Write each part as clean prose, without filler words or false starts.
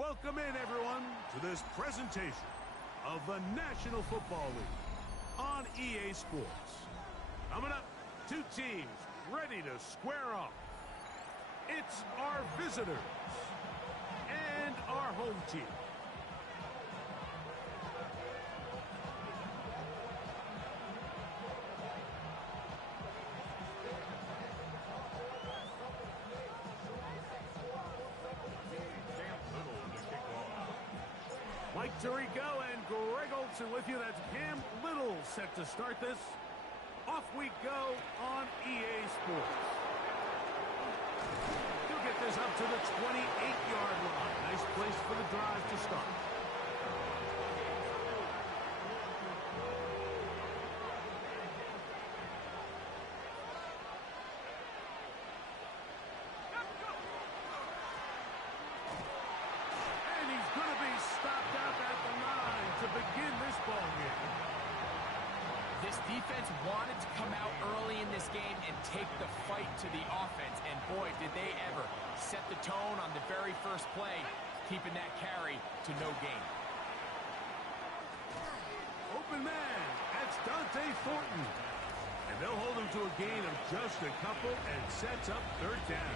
Welcome in, everyone, to this presentation of the National Football League on EA Sports. Coming up, two teams ready to square off. It's our visitors and our home team. Mike Tirico and Greg Olson with you. That's Cam Little set to start this. Off we go on EA Sports. He'll get this up to the 28-yard line. Nice place for the drive to start. This defense wanted to come out early in this game and take the fight to the offense, and boy, did they ever set the tone on the very first play, keeping that carry to no gain. Open man, that's Dante Thornton. And they'll hold him to a gain of just a couple and sets up third down.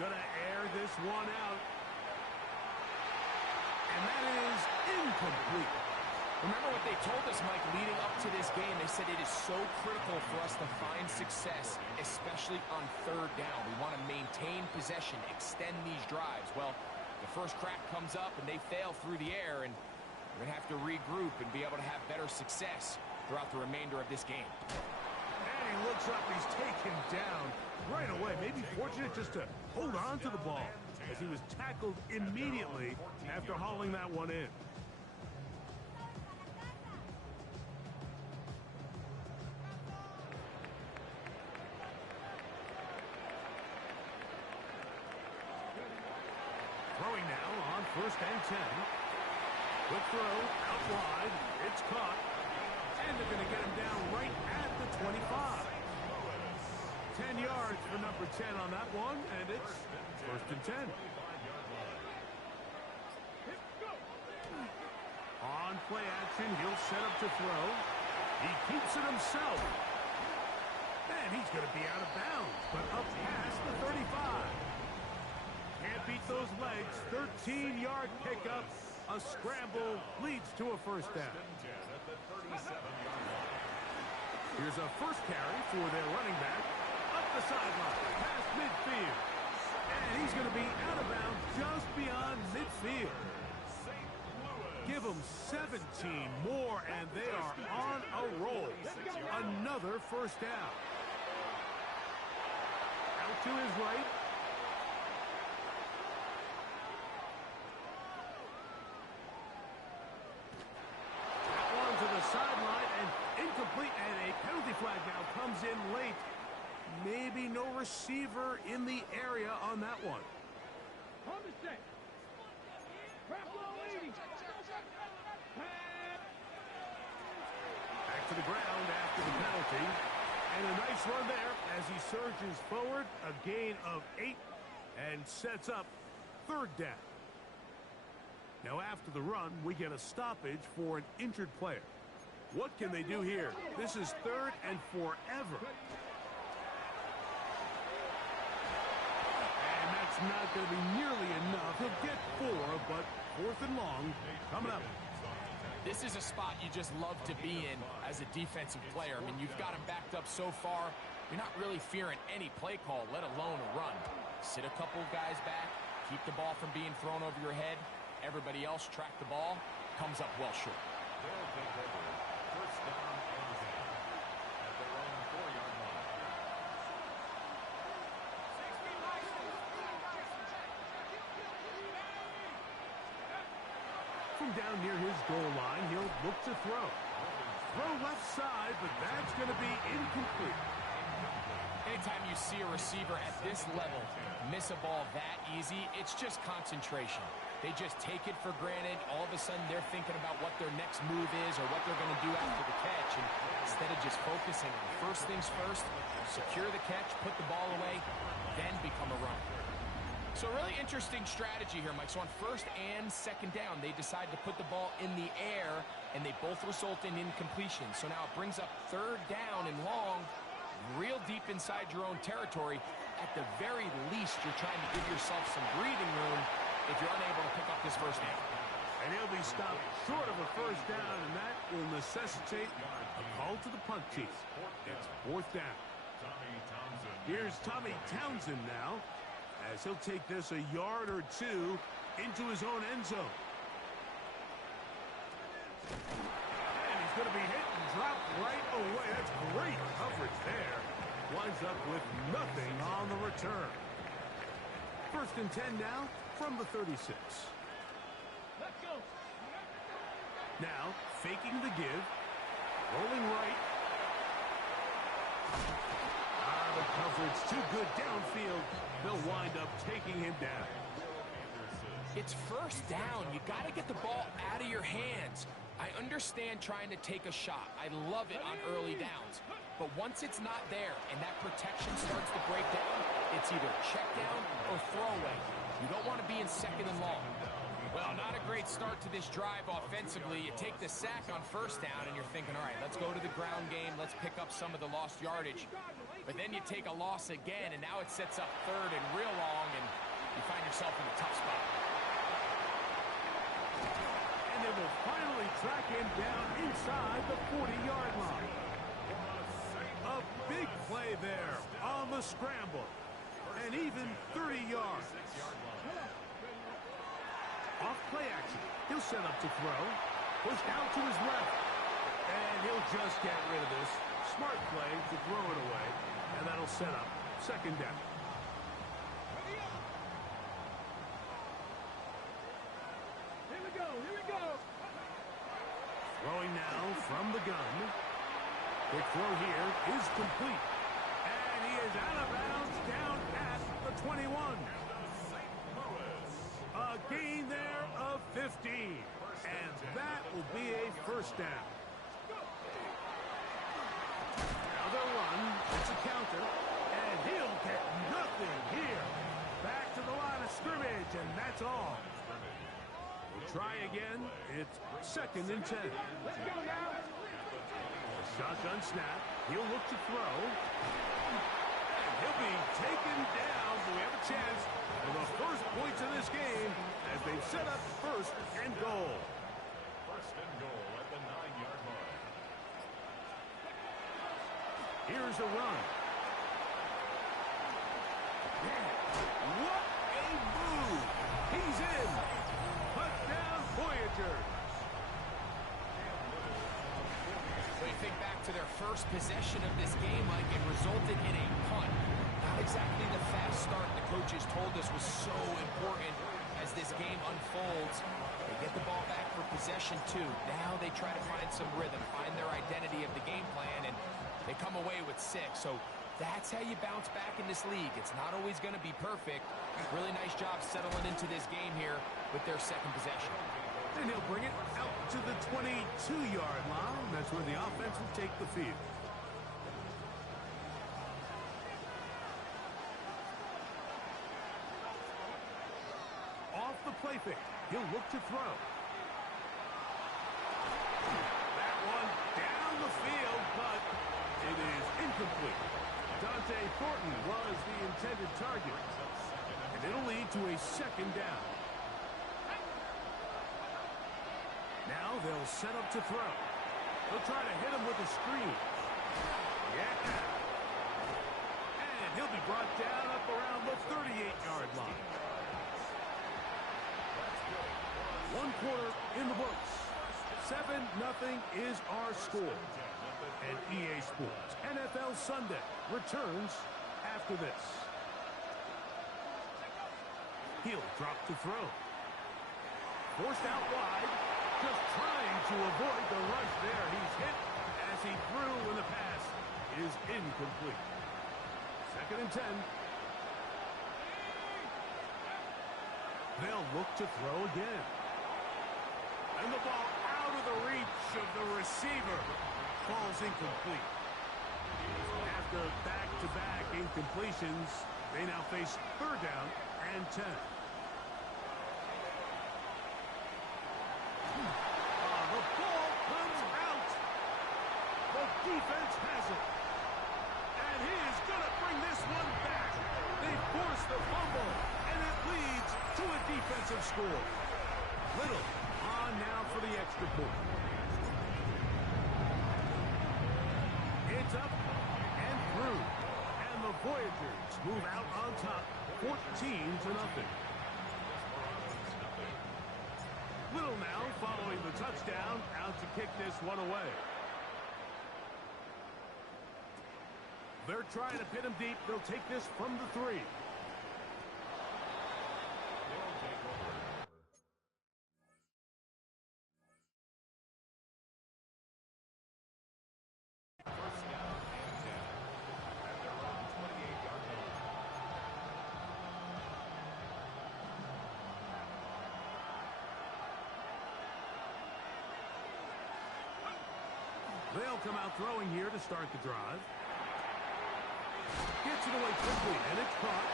Going to air this one out. And that is incomplete. Remember what they told us, Mike, leading up to this game. They said it is so critical for us to find success, especially on third down. We want to maintain possession, extend these drives. Well, the first crack comes up and they fail through the air, and we're going to have to regroup and be able to have better success throughout the remainder of this game. And he looks up, he's taken down right away. Maybe fortunate just to hold on to the ball as he was tackled immediately after hauling that one in. Throwing now on 1st and 10. Quick throw out wide. It's caught. And they're going to get him down right at the 25. 10 yards for number 10 on that one, and it's 1st and 10. On play action, he'll set up to throw. He keeps it himself. And he's going to be out of bounds, but up past the 35. Can't beat those legs. 13-yard pickup. A scramble leads to a first down. Here's a first carry for their running back. Up the sideline, past midfield. And he's going to be out of bounds just beyond midfield. Give them 17 more, and they are on a roll. Another first down. Out to his right. That one to the sideline, and incomplete, and a penalty flag now comes in late. Maybe no receiver in the area on that one. Back to the ground after the penalty. And a nice run there as he surges forward. A gain of 8 and sets up third down. Now after the run, we get a stoppage for an injured player. What can they do here? This is 3rd and forever. Not going to be nearly enough. He'll get 4, but 4th and long coming up. This is a spot you just love to be in as a defensive player. I mean, you've got him backed up so far. You're not really fearing any play call, let alone a run. Sit a couple guys back, keep the ball from being thrown over your head. Everybody else track the ball, comes up well short. They'll take over. First down and 10 at their own 4-yard line. From down near his goal line, he'll look to throw. Throw left side, but that's going to be incomplete. Anytime you see a receiver at this level miss a ball that easy, it's just concentration. They just take it for granted. All of a sudden, they're thinking about what their next move is or what they're going to do after the catch. And instead of just focusing on first things first, secure the catch, put the ball away, then become a runner. So a really interesting strategy here, Mike. So on first and second down, they decide to put the ball in the air, and they both result in incompletion. So now it brings up third down and long, real deep inside your own territory. At the very least, you're trying to give yourself some breathing room if you're unable to pick up this first down. And he'll be stopped short of a first down, and that will necessitate a call to the punt team. It's fourth down. Here's Tommy Townsend now, as he'll take this a yard or two into his own end zone. And he's going to be hit and dropped right away. That's great coverage there. Winds up with nothing on the return. First and 10 now from the 36. Let's go. Now, faking the give. Rolling right. The coverage too good downfield. They'll wind up taking him down. It's first down. You got to get the ball out of your hands. I understand trying to take a shot. I love it on early downs. But once it's not there and that protection starts to break down, it's either check down or throwaway. You don't want to be in second and long. Well, not a great start to this drive offensively. You take the sack on first down and you're thinking, all right, let's go to the ground game. Let's pick up some of the lost yardage. But then you take a loss again, and now it sets up third and real long, and you find yourself in a tough spot. And they will finally track him down inside the 40-yard line. A big play there on the scramble. And even 30 yards. Off play action. He'll set up to throw. Pushed out to his left. And he'll just get rid of this. Smart play to throw it away. And that'll set up second down. Here we go. Here we go. Throwing now from the gun. Quick throw here is complete. And he is out of bounds down at the 21. A gain there of 15. And that will be a first down. Now they'll run. It's a counter. And he'll get nothing here. Back to the line of scrimmage, and that's all. We'll try again. It's second and 10. Let's go now. Shotgun snap. He'll look to throw. And he'll be taken down. So we have a chance for the first points of this game as they've set up first and goal. First and goal at the 9-yard line. Here's a run. What a move. He's in. Touchdown, Voyagers. When you think back to their first possession of this game, Mike, it resulted in a punt. Not exactly the fast start the coaches told us was so important as this game unfolds. They get the ball back for possession two. Now they try to find some rhythm, find their identity of the game plan, and they come away with 6. So that's how you bounce back in this league. It's not always going to be perfect. Really nice job settling into this game here with their second possession. And he'll bring it out to the 22-yard line. That's where the offense will take the field. Off the play fake. He'll look to throw. That one down the field, but it is incomplete. Dante Thornton was the intended target. And it'll lead to a second down. Now they'll set up to throw. They'll try to hit him with a screen. Yeah. And he'll be brought down up around the 38-yard line. 1 quarter in the books. 7-0 is our score. And EA Sports NFL Sunday returns after this. He'll drop to throw. Forced out wide. Just trying to avoid the rush there. He's hit as he threw when the pass is incomplete. Second and 10. They'll look to throw again. And the ball out of the reach of the receiver. Falls incomplete. After back-to-back incompletions, they now face third down and 10. The ball comes out. The defense has it. And he is going to bring this one back. They force the fumble, and it leads to a defensive score. Little on now for the extra point. It's up and through. And the Voyagers move out on top, 14-0. Little now following the touchdown, out to kick this one away. They're trying to pin him deep. They'll take this from the 3. First down and 10 at their own 28-yard line. They'll come out throwing here to start the drive. Gets it away quickly, and it's caught.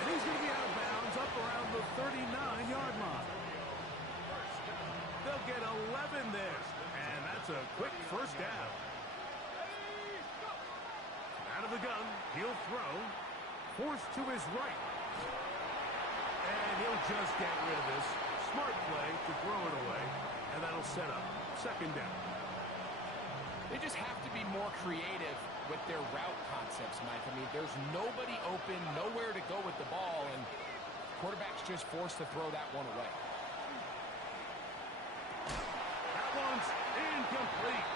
And he's going to be out of bounds up around the 39-yard line. They'll get 11 there. And that's a quick first down. Out of the gun, he'll throw. Forced to his right. And he'll just get rid of this. Smart play to throw it away. And that'll set up second down. They just have to be more creative with their route concepts, Mike. I mean, there's nobody open, nowhere to go with the ball, and quarterback's just forced to throw that one away. That one's incomplete.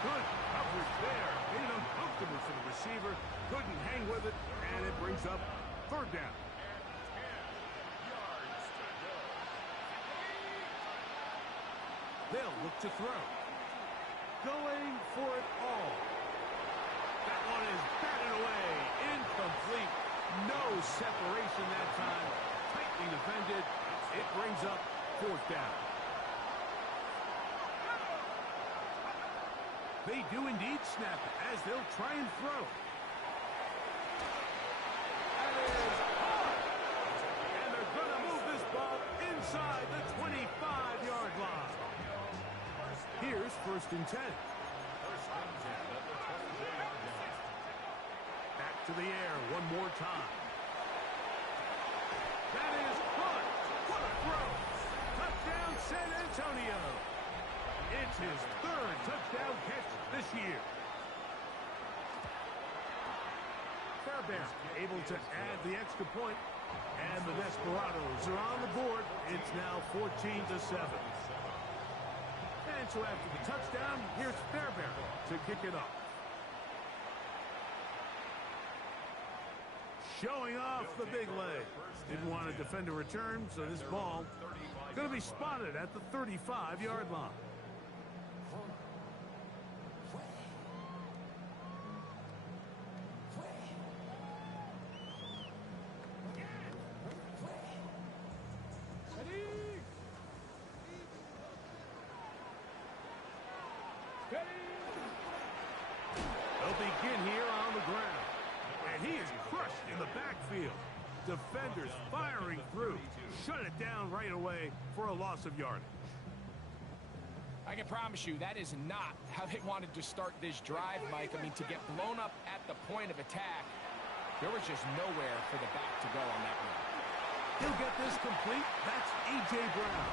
Good coverage there. Made it uncomfortable for the receiver. Couldn't hang with it, and it brings up third down. They'll look to throw. Going for it all. That one is batted away. Incomplete. No separation that time. Tightly defended. It brings up fourth down. They do indeed snap it as they'll try and throw. That is hard. And they're going to move this ball inside the 25-yard line. Here's first and 10. Back to the air one more time. That is caught. What a throw. Touchdown San Antonio. It's his third touchdown catch this year. Fairbairn able to add the extra point. And the Desperados are on the board. It's now 14-7. And so after the touchdown, here's Fairbairn to kick it off. Showing off the big leg. Didn't want to defend a return, so this ball going to be spotted at the 35-yard line. They'll begin here on the ground. And he is crushed in the backfield. Defenders firing through. Shut it down right away for a loss of yardage. I can promise you that is not how they wanted to start this drive, Mike. I mean, to get blown up at the point of attack, there was just nowhere for the back to go on that one. He'll get this complete. That's A.J. Brown.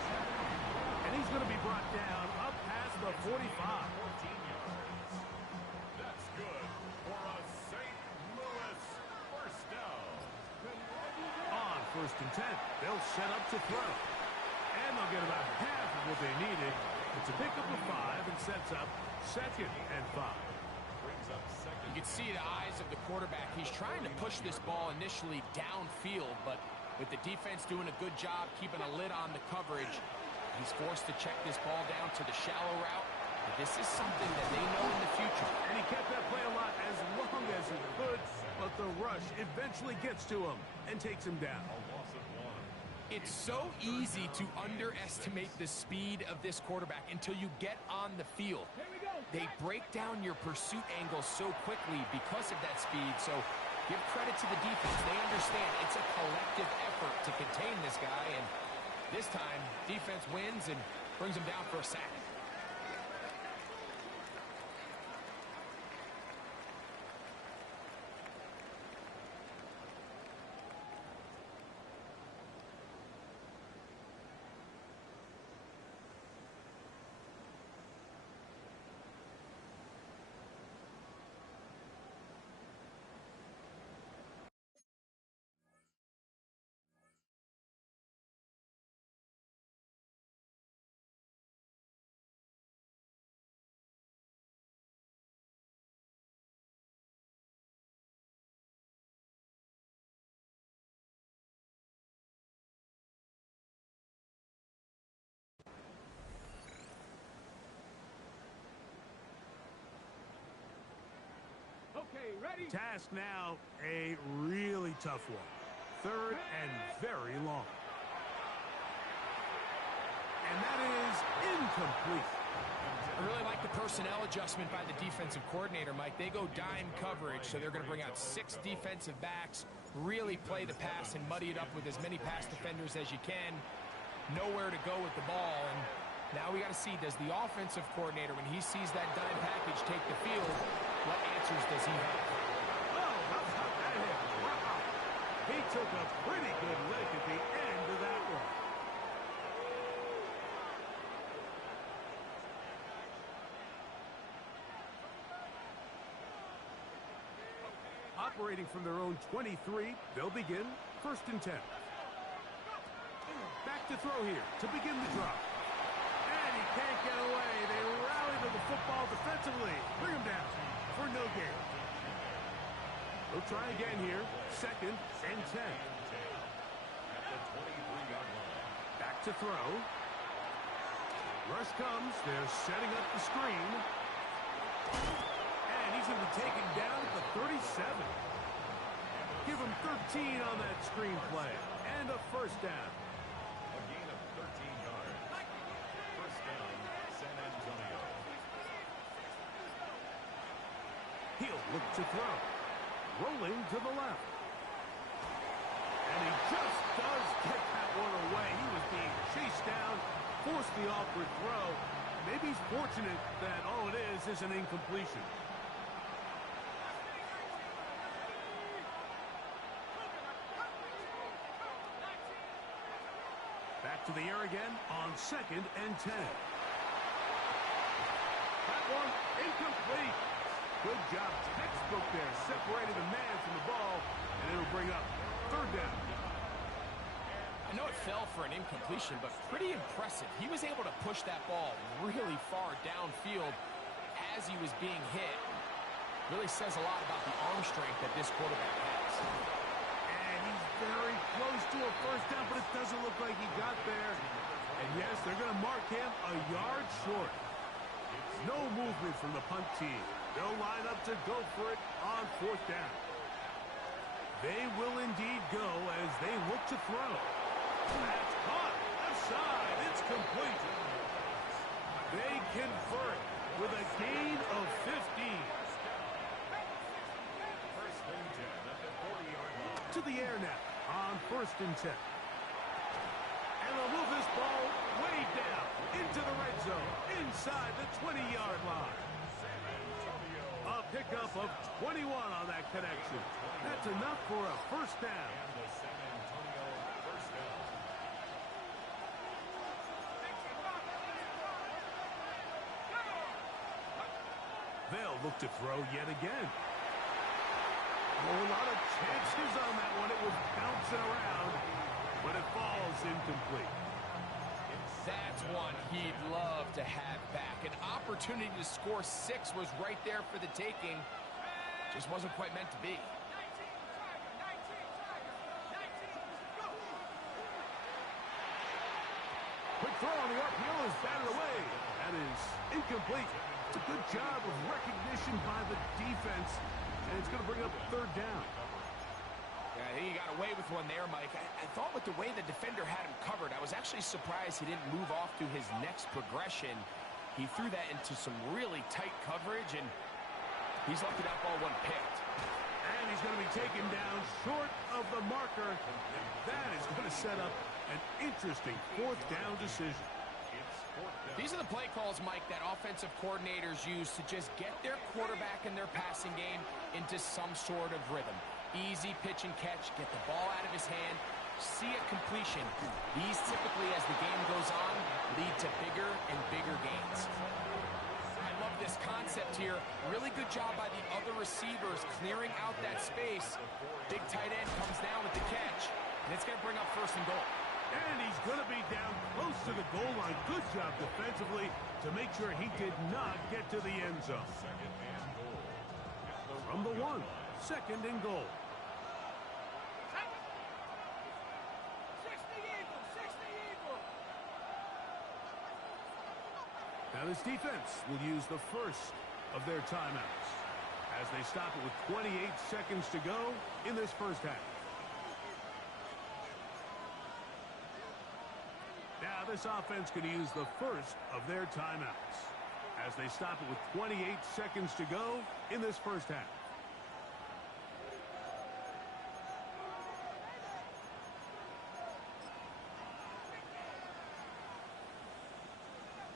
And he's going to be brought down up past the 45. 14 yards. That's good for a St. Louis first down. On first and 10, they'll set up to throw. And they'll get about half of what they needed. It's a pickup of 5 and sets up second and 5. Brings up second. You can see the eyes of the quarterback. He's trying to push this ball initially downfield, but with the defense doing a good job keeping a lid on the coverage, he's forced to check this ball down to the shallow route. But this is something that they know in the future. And he kept that play alive as long as he could, but the rush eventually gets to him and takes him down. A loss of 1. It's so easy to underestimate the speed of this quarterback until you get on the field. Here we go. They break down your pursuit angles so quickly because of that speed. So give credit to the defense. They understand it's a collective effort to contain this guy. And this time, defense wins and brings him down for a sack. Okay, ready? Task now, a really tough one. Third and very long. And that is incomplete. I really like the personnel adjustment by the defensive coordinator, Mike. They go dime coverage, so they're going to bring out 6 defensive backs, really play the pass and muddy it up with as many pass defenders as you can. Nowhere to go with the ball, and now we got to see, does the offensive coordinator, when he sees that dime package take the field, what answers does he have? Oh, how about that hit? Wow. He took a pretty good lick at the end of that one. Operating from their own 23, they'll begin 1st and 10. Back to throw here to begin the drop. And he can't get away. They rally to the football defensively. Bring him down for no gain. We'll try again here. 2nd and 10. Back to throw. Rush comes. They're setting up the screen. And he's going to be taken down at the 37. Give him 13 on that screen play. And a 1st down. A gain of 13 yards. 1st down, San Antonio. He'll look to throw. Rolling to the left. And he just does get that one away. He was being chased down, forced the awkward throw. Maybe he's fortunate that all it is an incompletion. Back to the air again on 2nd and 10. That one incomplete. Good job, textbook there, separating the man from the ball, and it'll bring up 3rd down. I know it fell for an incompletion, but pretty impressive. He was able to push that ball really far downfield as he was being hit. Really says a lot about the arm strength that this quarterback has. And he's very close to a 1st down, but it doesn't look like he got there. And yes, they're going to mark him a yard short. No movement from the punt team. They'll line up to go for it on 4th down. They will indeed go as they look to throw. That's caught. Left side. It's complete. They convert with a gain of 15. 1st and 10 at the 40-yard line. To the air now on 1st and 10. And they'll move this ball way down into the red zone inside the 20-yard line. A pickup of 21 on that connection. That's enough for a 1st down. And the San Antonio 1st down. They'll look to throw yet again. A whole lot of chances on that one. It was bouncing around, but it falls incomplete. That's one he'd love to have back. An opportunity to score 6 was right there for the taking. Just wasn't quite meant to be. Quick throw on the uphill is batted away. That is incomplete. It's a good job of recognition by the defense, and it's going to bring up 3rd down. Yeah, I think he got away with with one there, Mike. I thought with the way the defender had him covered, I was actually surprised he didn't move off to his next progression. He threw that into some really tight coverage, and he's lucky that ball wasn't picked. And he's going to be taken down short of the marker. And that is going to set up an interesting fourth down decision. These are the play calls, Mike, that offensive coordinators use to just get their quarterback and their passing game into some sort of rhythm. Easy pitch and catch, get the ball out of his hand, see a completion. These typically, as the game goes on, lead to bigger and bigger gains. I love this concept here. Really good job by the other receivers clearing out that space. Big tight end comes down with the catch, and it's going to bring up first and goal. And he's going to be down close to the goal line. Good job defensively to make sure he did not get to the end zone. From the 1, second and goal. 60 Eagle. Now this defense will use the first of their timeouts as they stop it with 28 seconds to go in this first half. Now this offense could use the first of their timeouts as they stop it with 28 seconds to go in this first half.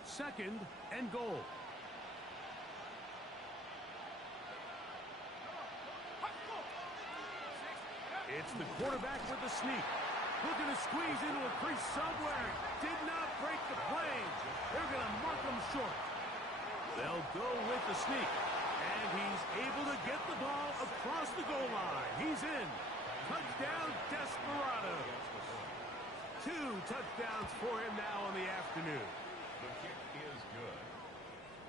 Second and goal. It's the quarterback with the sneak. Looking to squeeze into a crease somewhere. Did not break the plane. They're going to mark him short. They'll go with the sneak. And he's able to get the ball across the goal line. He's in. Touchdown, Desperado. 2 touchdowns for him now on the afternoon. The kick is good.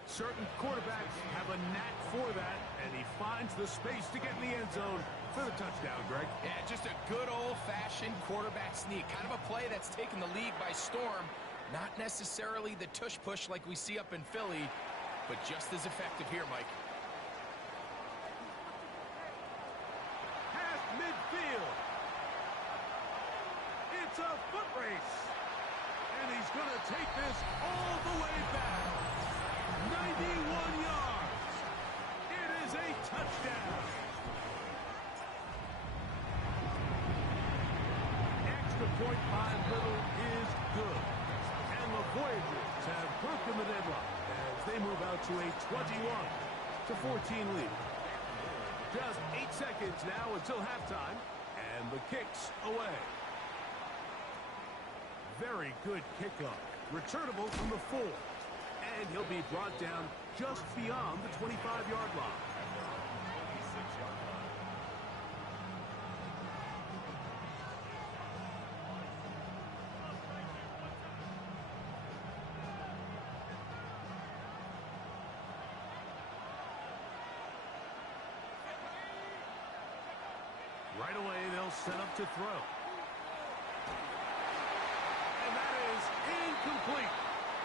Certain quarterbacks have a knack for that, and he finds the space to get in the end zone for the touchdown, Greg. Yeah, just a good old-fashioned quarterback sneak. Kind of a play that's taken the league by storm. Not necessarily the tush-push like we see up in Philly, but just as effective here, Mike. Past midfield. It's a foot race. And he's going to take this all the way back. 91 yards. It is a touchdown. Extra point by Little is good. And the Voyagers have broken the deadlock as they move out to a 21-14 lead. Just 8 seconds now until halftime, and the kick's away. Very good kickoff. Returnable from the 4. And he'll be brought down just beyond the 25-yard line. Right away, they'll set up to throw. And that is incomplete.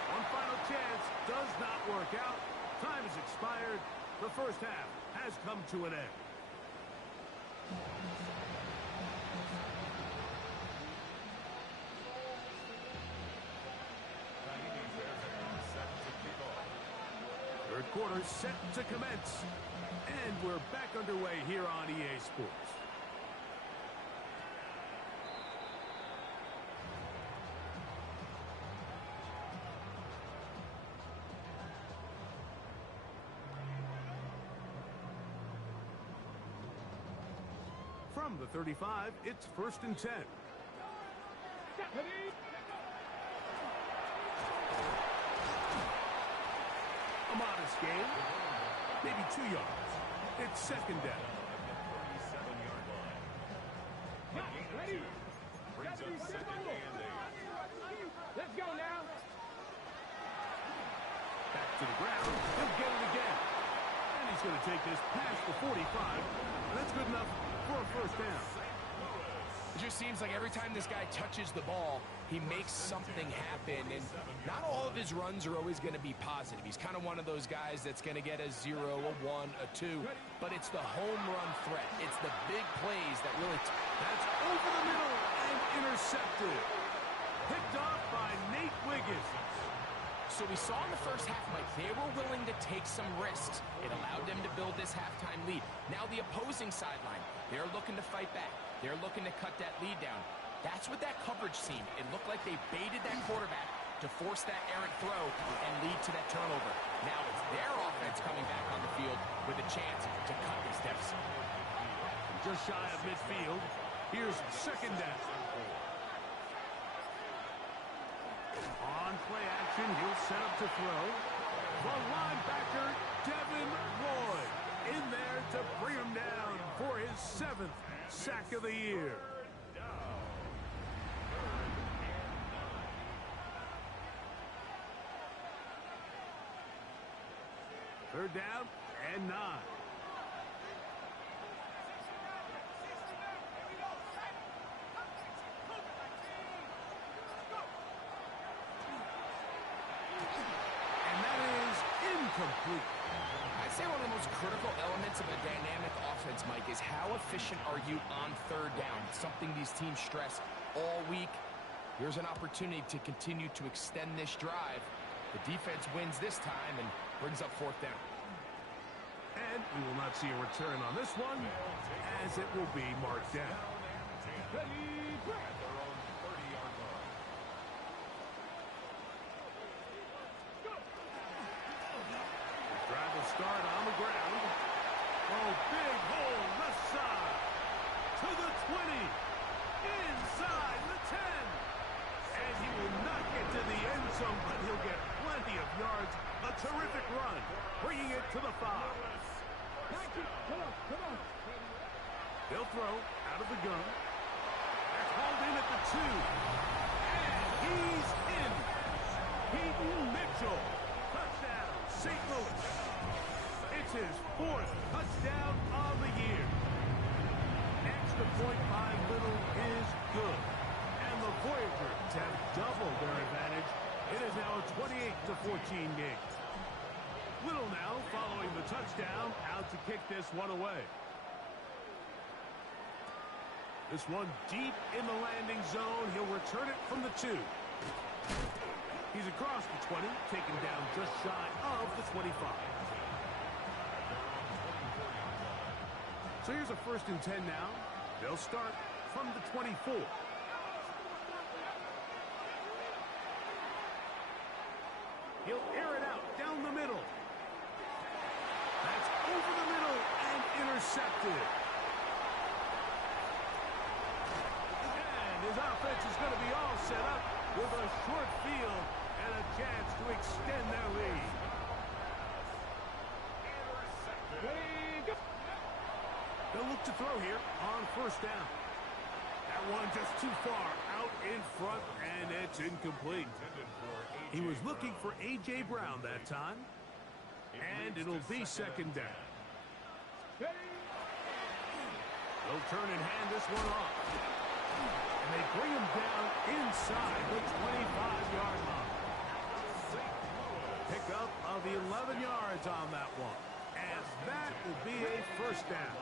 One final chance does not work out. Time has expired. The first half has come to an end. Third quarter set to commence. And we're back underway here on EA Sports. From the 35, it's 1st and 10. A modest gain. Maybe 2 yards. It's second down. 37-yard line. Ready? Brings up second and 8. Let's go now. Back to the ground. He'll get it again. And he's going to take this past the 45. And that's good enough for a first down. It just seems like every time this guy touches the ball, he makes something happen, and not all of his runs are always going to be positive. He's kind of one of those guys that's going to get a 0, a 1, a 2, but it's the home run threat. It's the big plays that really... That's over the middle and intercepted. Picked off by Nate Wiggins. So we saw in the first half, Mike, they were willing to take some risks. It allowed them to build this halftime lead. Now the opposing sideline, they're looking to fight back. They're looking to cut that lead down. That's what that coverage seemed. It looked like they baited that quarterback to force that errant throw and lead to that turnover. Now it's their offense coming back on the field with a chance to cut this deficit. Just shy of midfield. Here's second down. On play action, he'll set up to throw. The linebacker, Devin Lloyd, in there to bring him down for his 7th sack of the year. Third down and 9. Complete. I'd say one of the most critical elements of a dynamic offense, Mike, is how efficient are you on third down? It's something these teams stress all week. Here's an opportunity to continue to extend this drive. The defense wins this time and brings up fourth down. And we will not see a return on this one, as it will be marked down. Start on the ground. Oh, big hole left side. To the 20. Inside the 10. And he will not get to the end zone, but he'll get plenty of yards. A terrific run. Bringing it to the 5. Come on. They'll throw out of the gun. That's hauled in at the 2. And he's in. Peyton Mitchell. Touchdown, St. Louis. It's his 4th touchdown of the year. Extra point by Little is good. And the Voyagers have doubled their advantage. It is now a 28-14 game. Little now following the touchdown, out to kick this one away. This one deep in the landing zone. He'll return it from the 2. He's across the 20, taken down just shy of the 25. So here's a 1st and 10 now. They'll start from the 24. He'll air it out down the middle. That's over the middle and intercepted. And his offense is going to be all set up with a short field and a chance to extend their lead. They'll look to throw here on 1st down. That one just too far out in front, and it's incomplete. He was looking for A.J. Brown that time, and it'll be 2nd down. They'll turn and hand this one off. And they bring him down inside the 25-yard line. Pickup of 11 yards on that one. And that will be a 1st down.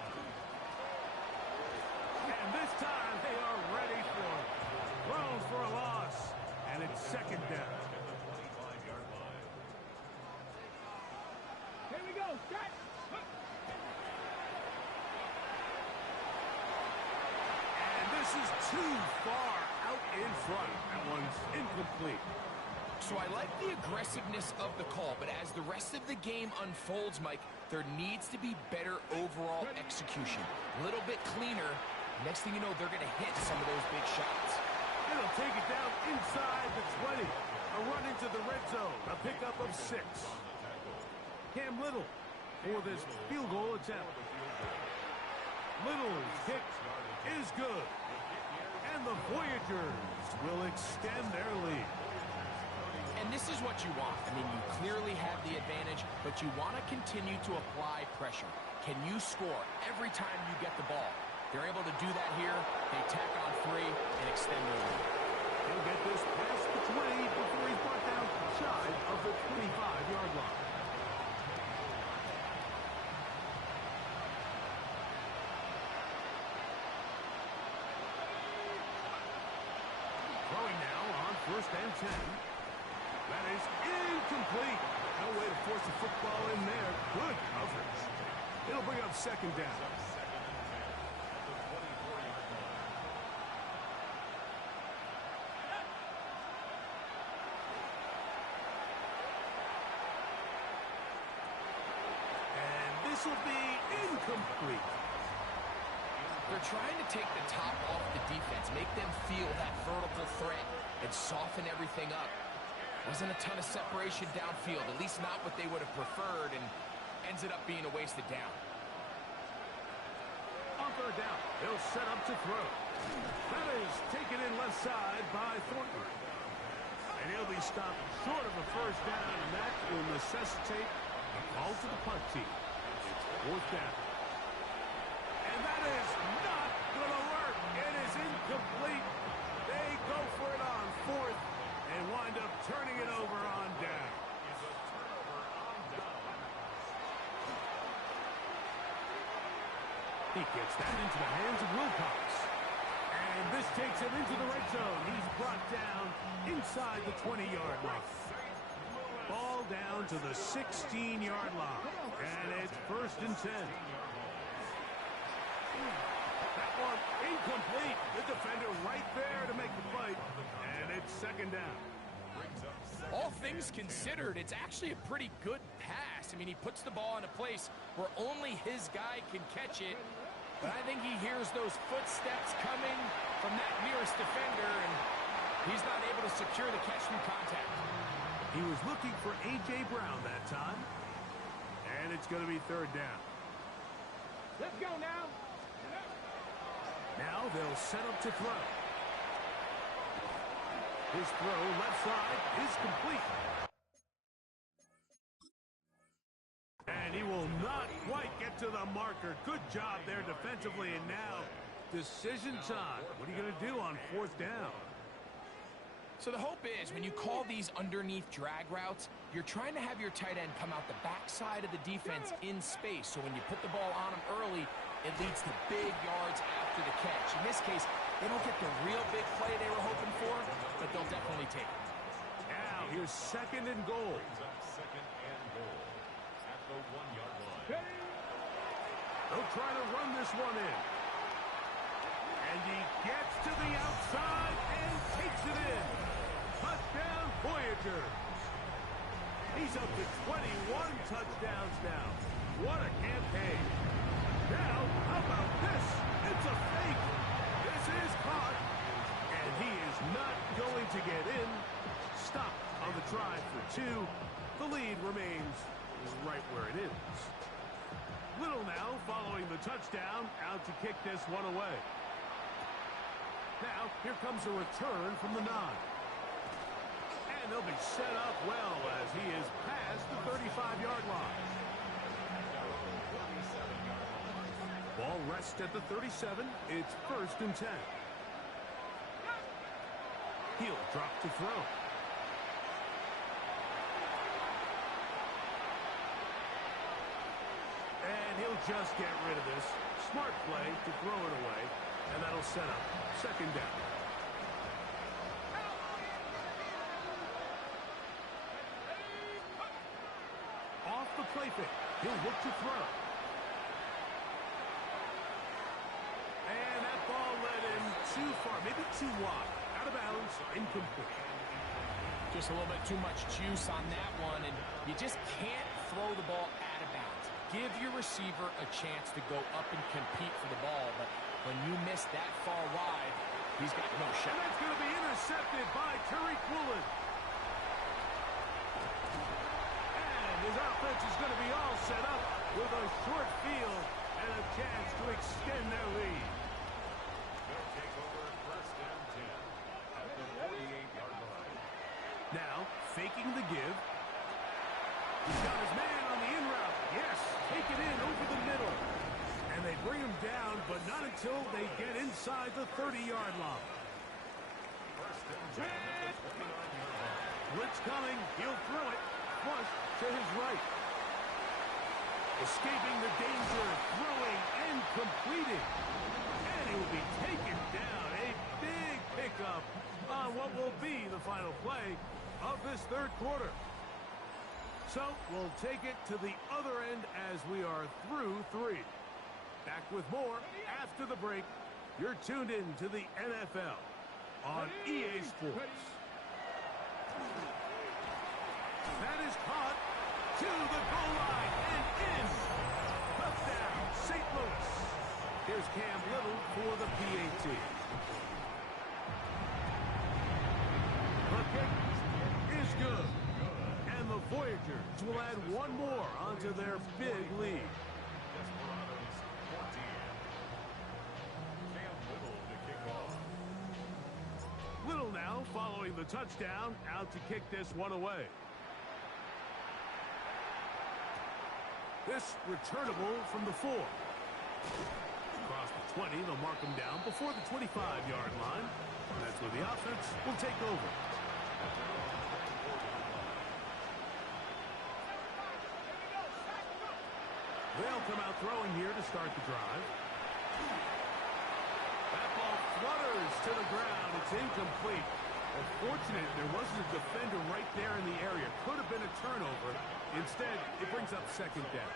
And this time they are ready for it. Thrown for a loss. And it's 2nd down. Here we go. Set. And this is too far out in front. That one's incomplete. So I like the aggressiveness of the call, but as the rest of the game unfolds, Mike, there needs to be better overall execution. A little bit cleaner. Next thing you know, they're going to hit some of those big shots. It'll take it down inside the 20. A run into the red zone. A pickup of 6. Cam Little for this field goal attempt. Little's kick is good. And the Voyagers will extend their lead. And this is what you want. I mean, you clearly have the advantage, but you want to continue to apply pressure. Can you score every time you get the ball? They're able to do that here. They tack on 3 extend their lead. He'll get this past the 20 before he's brought down shy of the 25-yard line. Throwing now on 1st and 10. That is incomplete. No way to force the football in there. Good coverage. It'll bring up 2nd down. And this will be incomplete. They're trying to take the top off the defense, make them feel that vertical threat, and soften everything up. Wasn't a ton of separation downfield, at least not what they would have preferred, and ends up being a wasted down. On 3rd down, they'll set up to throw. That is taken in left side by Thornton. And he'll be stopped short of a 1st down, and that will necessitate a call to the punt team. It's 4th down. And that is not going to work. It is incomplete. They go for it on 4th and wind up turning it over on down. He gets that into the hands of Wilcox. And this takes him into the red zone. He's brought down inside the 20-yard line. Ball down to the 16-yard line. And it's 1st and 10. That one incomplete. The defender right there to make the play. And it's 2nd down. All things considered, it's actually a pretty good pass. I mean, he puts the ball in a place where only his guy can catch it. But I think he hears those footsteps coming from that nearest defender, and he's not able to secure the catch through contact. He was looking for A.J. Brown that time. And it's going to be 3rd down. Let's go now. Now they'll set up to throw. His throw left side is complete. And he will not quite get to the marker. Good job there defensively. And now decision time. What are you going to do on 4th down? So the hope is when you call these underneath drag routes, you're trying to have your tight end come out the backside of the defense in space. So when you put the ball on him early, it leads to big yards after the catch. In this case, they don't get the real big play they were hoping for, but they'll definitely take it. Now here's 2nd and goal. Second and goal at the 1-yard line. They'll try to run this one in. And he gets to the outside and takes it in. Touchdown, Voyagers. He's up to 21 touchdowns now. What a campaign. Now, how about this? It's a fake. This is caught. And he is not going to get in. Stopped on the try for 2. The lead remains right where it is. Little now following the touchdown, out to kick this one away. Now, here comes a return from the 9. And they'll be set up well as he is past the 35-yard line. Ball rests at the 37. It's 1st and 10. He'll drop to throw. And he'll just get rid of this. Smart play to throw it away. And that'll set up 2nd down. Off the play fake. He'll look to throw. And that ball led him too far, maybe too wide. Out of bounds, incomplete. Just a little bit too much juice on that one, and you just can't throw the ball out of bounds. Give your receiver a chance to go up and compete for the ball, but when you miss that far wide, he's got no shot. And that's going to be intercepted by Tariq Woolen. And his offense is going to be all set up with a short field and a chance to extend their lead. They'll take over 1st and 10 at the 48-yard line. Now, faking the give. He's got his man on the in route. Yes, take it in over the middle. And they bring him down, but not until they get inside the 30-yard line. Blitz coming. He'll throw it. Flush to his right. Escaping the danger. Throwing and completing. And he will be taken down. A big pickup on what will be the final play of this third quarter. So we'll take it to the other end as we are through 3. Back with more after the break. You're tuned in to the NFL on EA Sports. That is caught to the goal line and in. Touchdown, St. Louis. Here's Cam Little for the PAT. The kick is good. And the Voyagers will add one more onto their big lead. Little now following the touchdown, out to kick this one away. This returnable from the 4. Across the 20, they'll mark him down before the 25-yard line. That's where the offense will take over. They'll come out throwing here to start the drive. That ball flutters to the ground. It's incomplete. Fortunate there wasn't a defender right there in the area. Could have been a turnover. Instead, it brings up second down.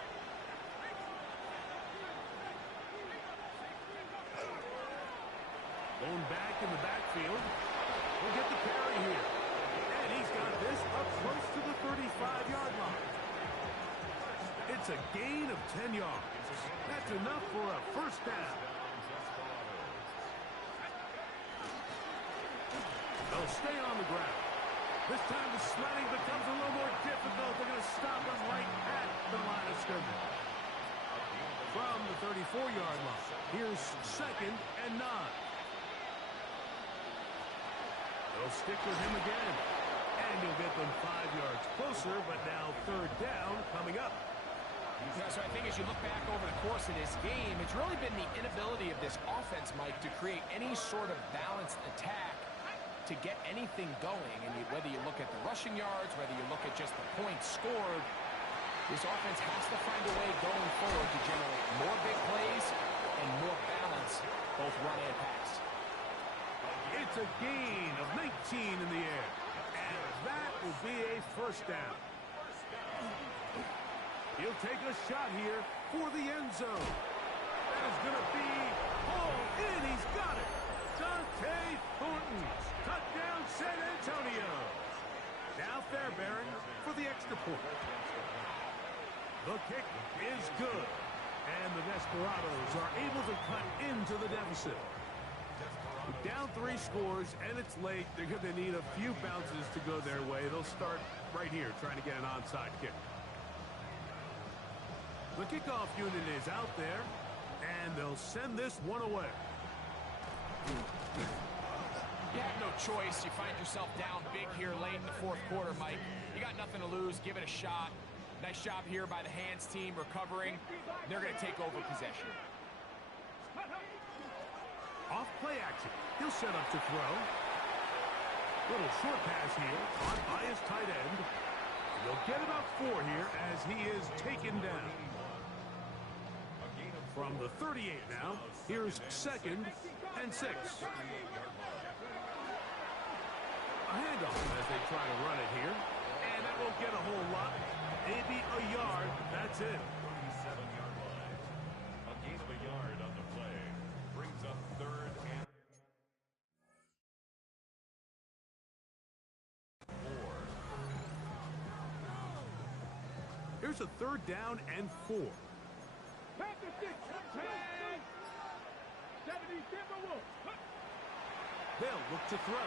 Going back in the backfield. We'll get the carry here. And he's got this up close to the 35-yard line. It's a gain of 10 yards. That's enough for a first down. They'll stay on the ground. This time the sledding becomes a little more difficult. They're going to stop him right at the line of scrimmage. From the 34-yard line, here's 2nd and 9. They'll stick with him again. And you'll get them 5 yards closer, but now 3rd down coming up. Yeah, so I think as you look back over the course of this game, it's really been the inability of this offense, Mike, to create any sort of balanced attack to get anything going. And whether you look at the rushing yards, whether you look at just the points scored, this offense has to find a way going forward to generate more big plays and more balance, both run and pass. It's a gain of 19 in the air. And that will be a first down. He'll take a shot here for the end zone. That is going to be hauled in. He's got it. Dante Thornton. Touchdown, San Antonio. Now Fairbairn for the extra point. The kick is good. And the Desperados are able to cut into the deficit. Down 3 scores, and it's late. They're going to need a few bounces to go their way. They'll start right here trying to get an onside kick. The kickoff unit is out there, and they'll send this one away. You have no choice. You find yourself down big here late in the 4th quarter, Mike. You got nothing to lose. Give it a shot. Nice job here by the hands team recovering. They're going to take over possession. Off play action. He'll set up to throw. Little short pass here, caught by his tight end. They'll get about 4 here as he is taken down. From the 38 now, here's 2nd and 6. A handoff as they try to run it here. And that won't get a whole lot. Maybe a yard. That's it. 37-yard line. A gain of a yard on the play. Brings up 3rd and 4. Here's a 3rd down and 4. They'll look to throw.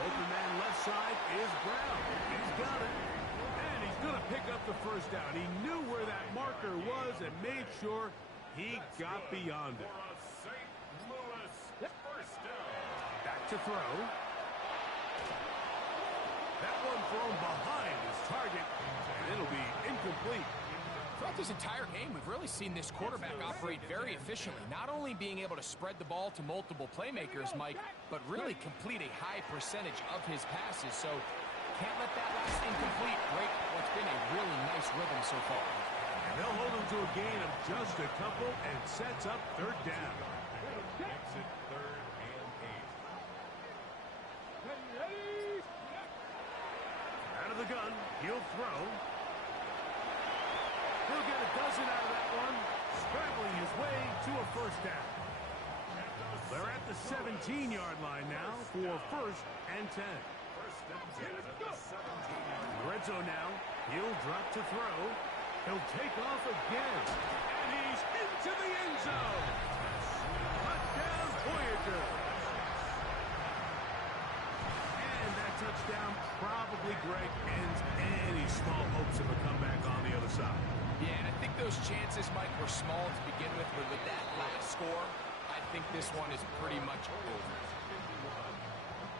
Open man left side is Brown. He's got it. And he's going to pick up the first down. He knew where that marker was and made sure he got beyond it. For a St. Louis first down. Back to throw. That one thrown behind his target, and it'll be incomplete. Throughout this entire game, we've really seen this quarterback operate very efficiently, not only being able to spread the ball to multiple playmakers, Mike, but really complete a high percentage of his passes. So can't let that last incomplete break what's been a really nice rhythm so far. And they'll hold him to a gain of just a couple and sets up third down. Makes it 3rd and 8. Out of the gun, he'll throw. He'll get a dozen out of that one, scrambling his way to a first down. They're at the 17-yard line now for 1st and 10. First and 10 at the 17-yard line. Red zone now. He'll drop to throw. He'll take off again. And he's into the end zone. Touchdown, Voyager. And that touchdown probably, Greg, ends any small hopes of a comeback on the other side. Yeah, and I think those chances, Mike, were small to begin with, but with that last score, I think this one is pretty much over.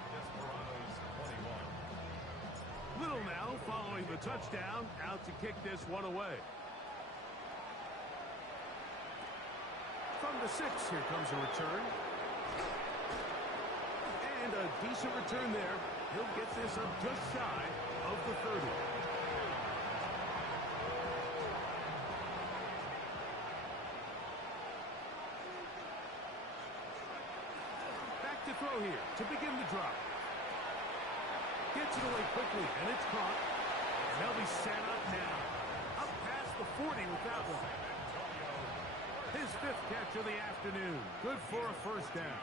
Desperados 21. Little now following the touchdown, out to kick this one away. From the 6, here comes a return. And a decent return there. He'll get this up just shy of the 30. Back to throw here to begin the drop. Gets it away quickly, and it's caught. And they'll be set up now. Up past the 40 with that one. His 5th catch of the afternoon. Good for a first down.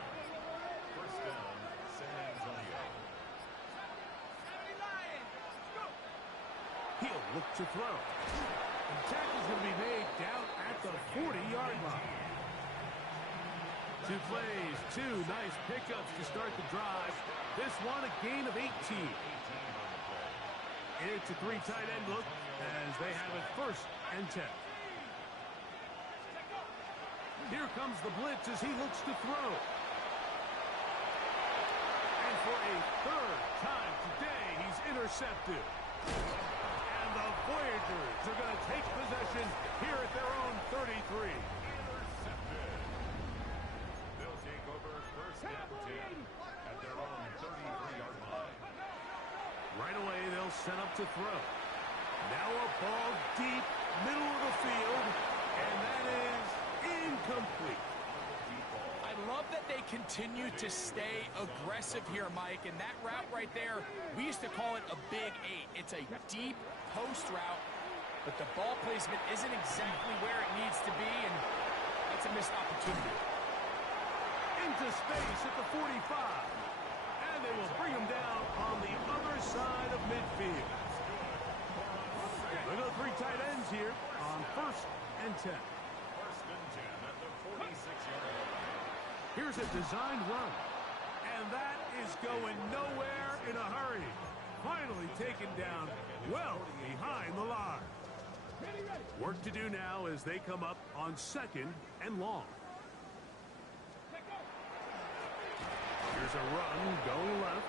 First down, San Antonio. He'll look to throw. The tackle's going to be made down at the 40-yard line. 2 plays, 2 nice pickups to start the drive. This one a gain of 18. It's a 3 tight end look as they have it 1st and 10. Here comes the blitz as he looks to throw. And for a 3rd time today, he's intercepted. And the Voyagers are going to take possession here at their own 33. Intercepted. They'll take over 1st and 10 at their own 33-yard line. Right away, they'll set up to throw. Now a ball deep, middle of the field, and that is incomplete. I love that they continue to stay aggressive here, Mike, and that route right there, we used to call it a big 8. It's a deep post route, but the ball placement isn't exactly where it needs to be, and it's a missed opportunity. Into space at the 45. And they will bring him down on the other side of midfield. They go 3 tight ends here on 1st and 10. 1st and 10 at the 46-yard line. Here's a designed run. And that is going nowhere in a hurry. Finally taken down well behind the line. Work to do now as they come up on 2nd and long. Here's a run going left.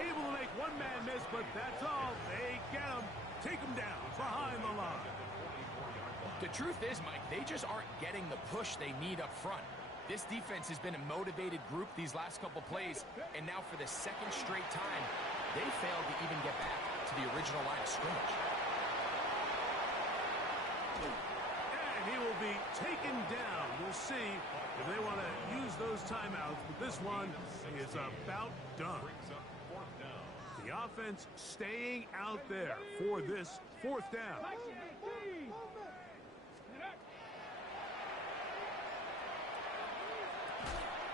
Able to make one man miss, but that's all. They get him. Take him down behind the line. The truth is, Mike, they just aren't getting the push they need up front. This defense has been a motivated group these last couple plays, and now for the 2nd straight time, they failed to even get back to the original line of scrimmage. And he will be taken down. We'll see if they want to use those timeouts, but this one is about done. Brings up 4th down. The offense staying out there for this 4th down.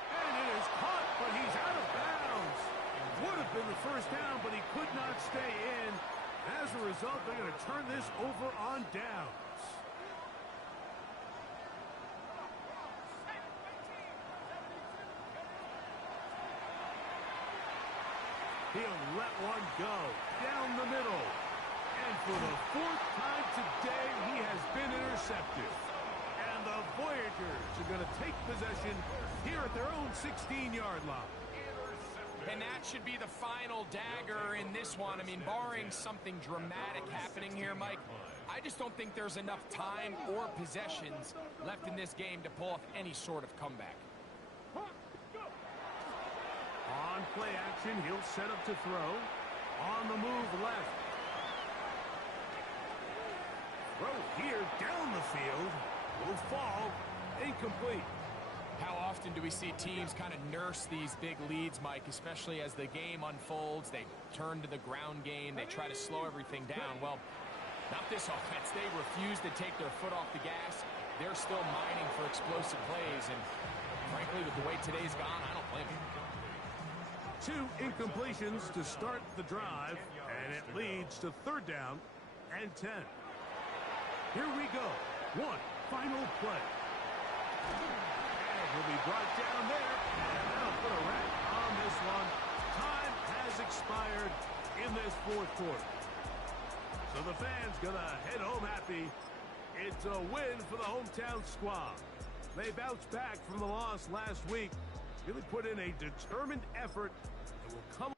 And it is caught, but he's out of bounds. Would have been the first down, but he could not stay in. As a result, they're going to turn this over on downs. He'll let one go down the middle. And for the 4th time today, he has been intercepted. And the Voyagers are going to take possession here at their own 16-yard line. And that should be the final dagger in this one. I mean, barring something dramatic happening here, Mike, I just don't think there's enough time or possessions left in this game to pull off any sort of comeback. On play action, he'll set up to throw. On the move left. Throw here down the field. Will fall. Incomplete. How often do we see teams kind of nurse these big leads, Mike, especially as the game unfolds? They turn to the ground game. They try to slow everything down. Well, not this offense. They refuse to take their foot off the gas. They're still mining for explosive plays. And frankly, with the way today's gone, I don't blame them. 2 incompletions to start the drive, and it leads to 3rd down and 10. Here we go. One final play. And he'll be brought down there, and that'll put a wrap on this one. Time has expired in this 4th quarter. So the fans gonna head home happy. It's a win for the hometown squad. They bounced back from the loss last week. Really put in a determined effort and will come